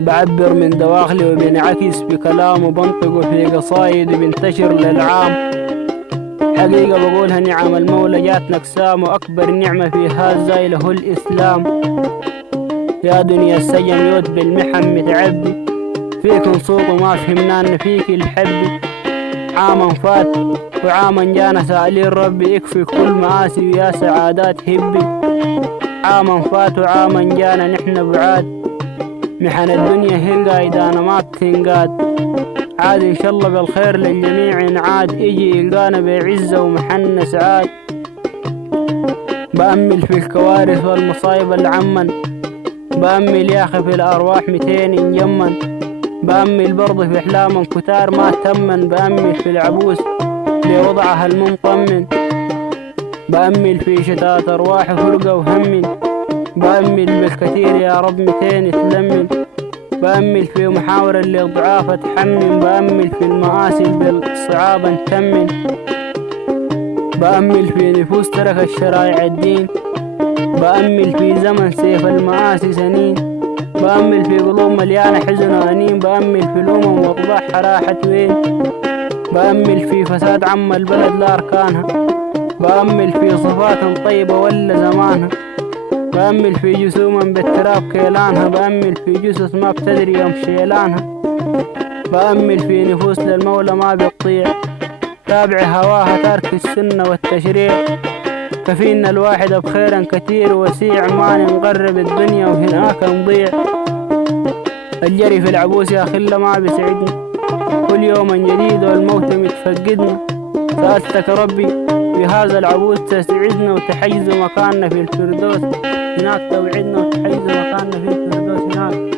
بعبر من دواخلي وبنعكس بكلام وبنطق في قصايد بنتشر للعام. حقيقة بقولها نعم المولى جاتنا اقسام، وأكبر نعمة في هذا له الإسلام. يا دنيا السجن يود بالمحن متعبي، فيك نصوص وما فهمنا ان فيك الحب. عاما فات وعاما جانا سائلين ربي يكفي كل مآسي ويا سعادات هبي. عاما فات وعاما جانا نحن بعاد، محن الدنيا هي قايدانا ما بتنقاد. عاد ان شاء الله بالخير للجميع عاد، اجي يلقانا بعزة ومحن سعاد. بأمل في الكوارث والمصايب العمن، بأمل يا أخي في الأرواح 200 ينجمن. بأمل برضه في أحلام كتار ما تمن، بأمل في العبوس لوضعها المنطمن. بأمل في شتات أرواح فرقة وهم، بأمل بالكثير يا رب 200 تلمن. بأمل في محاور اللي ضعاف تحمن، بأمل في المآسي بالصعاب نتمن. بأمل في نفوس ترك الشرائع الدين، بأمل في زمن سيف المآسي سنين. بأمل في قلوب مليانة حزن وأنين، بأمل في الأمم وأطباعها راحت وين. بأمل في فساد عم البلد لا أركانها، بأمل في صفات طيبة ولا زمانها. بأمل في جسوم بالتراب كيلانها، بأمل في جثث ما بتدري يوم شيلانها. بأمل في نفوس للمولى ما بتطيع، تابع هواها تارك السنة والتشريع. كفينا الواحد بخيرا كثير وسيع، ما نقرب الدنيا وهناك نضيع. الجري في العبوس يا خلة ما بيسعدنا، كل يوم جديد والموت متفقدنا. سألتك ربي بهذا العبوس تسعدنا، وتحيز مكاننا في الفردوس هناك توعدنا، وتحيز مكاننا في الفردوس هناك.